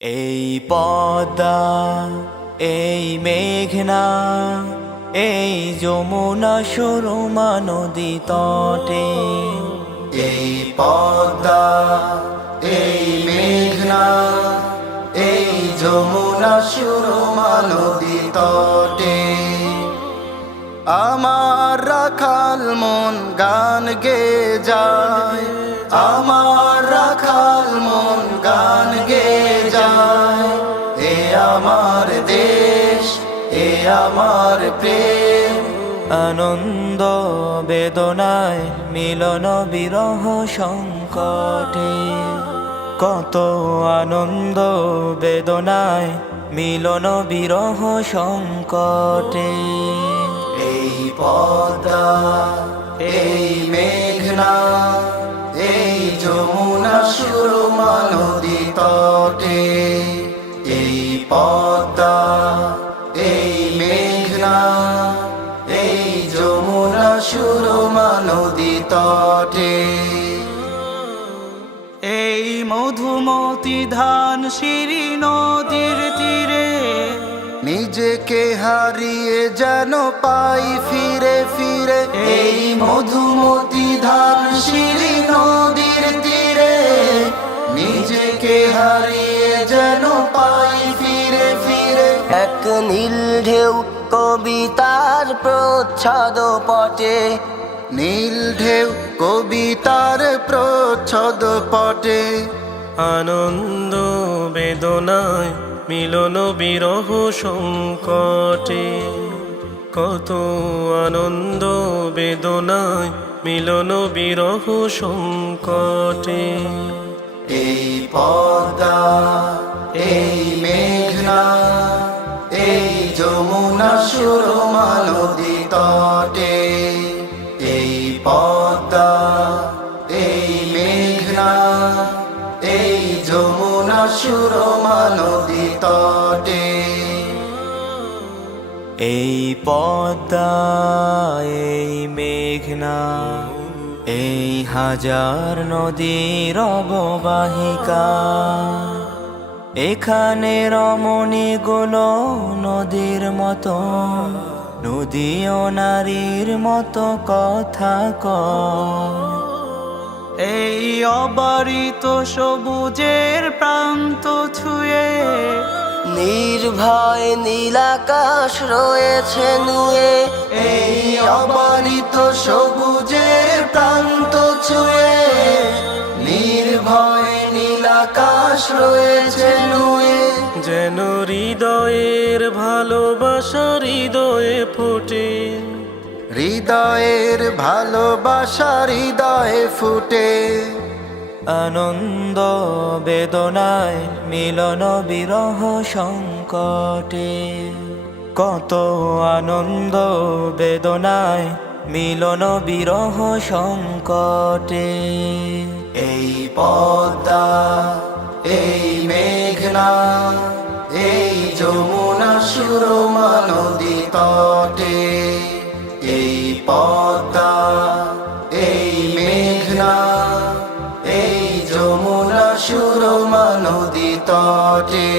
এই পদ্মা, এই মেঘনা, এই যমুনা সুরমা নদী তটে। এই পদ্মা, এই মেঘনা, এই যমুনা সুরমা নদী তটে। আমার রাখাল মন গান গে যায়, আমার রাখাল মন গান গে যায়। এ আমার দেশ, এ আমার প্রেম, আনন্দ বেদনায় মিলন বিরহ সংকটে। কত আনন্দ বেদনায় মিলন বিরহ সংকটে। এই পদ্মা, এই মেঘনা, এই যমুনা সুরমা নদী তটে। এই পদ্মা, এই মেঘনা, এই যমুনা সুরমা নদী তটে। এই মধুমতি ধান শিরি নদীর তীরে, নিজেকে হারিয়ে যেন পাই ফিরে ফিরে। এই মধুমতি ধান শিরি নদীর তীরে, নিজেকে হারিয়ে যেন পাই ফিরে ফিরে। এক নীল ঢেউ কবিতার প্রচ্ছদ পটে, নীল ঢেউ কবিতার প্রচ্ছদ পটে। আনন্দ বেদনায় মিলন বিরহ সংকটে। কত আনন্দ বেদনায় মিলন বিরহ সংকটে। এই পদ্মা, এই মেঘনা, এই যমুনা সুরমা নদী তটে। এই পদ্মা, এই মেঘনা, এই যমুনা সুরমা নদী তটে। এই পদ্মা, এই মেঘনা, এই হাজার নদীর অববাহিকা। এখানে রমণীগুলো নদীর মতো, নদী ও নারীর মতো কথা কয়। এই অবারিত সবুজের প্রান্ত ছুঁয়ে, নির্ভয় নীলাকাশ রয়েছে নুয়ে। এই অবারিত সবুজের প্রান্ত ছুঁয়ে, নির্ভয় নীলাকাশ রয়েছে নুয়ে। যেন হৃদয়ের ভালোবাসা হৃদয়ে ফোটে, হৃদয়ের ভালোবাসা হৃদয়ে ফুটে। আনন্দ বেদনায় মিলন বিরহ সংকটে। কত আনন্দ বেদনায় মিলন বিরহ সংকটে। এই পদ্মা, এই মেঘনা, এই যমুনা সুরমা নদী তটে। এই পদ্মা, এই মেঘনা, এই যমুনা সুরমা নদী তটে।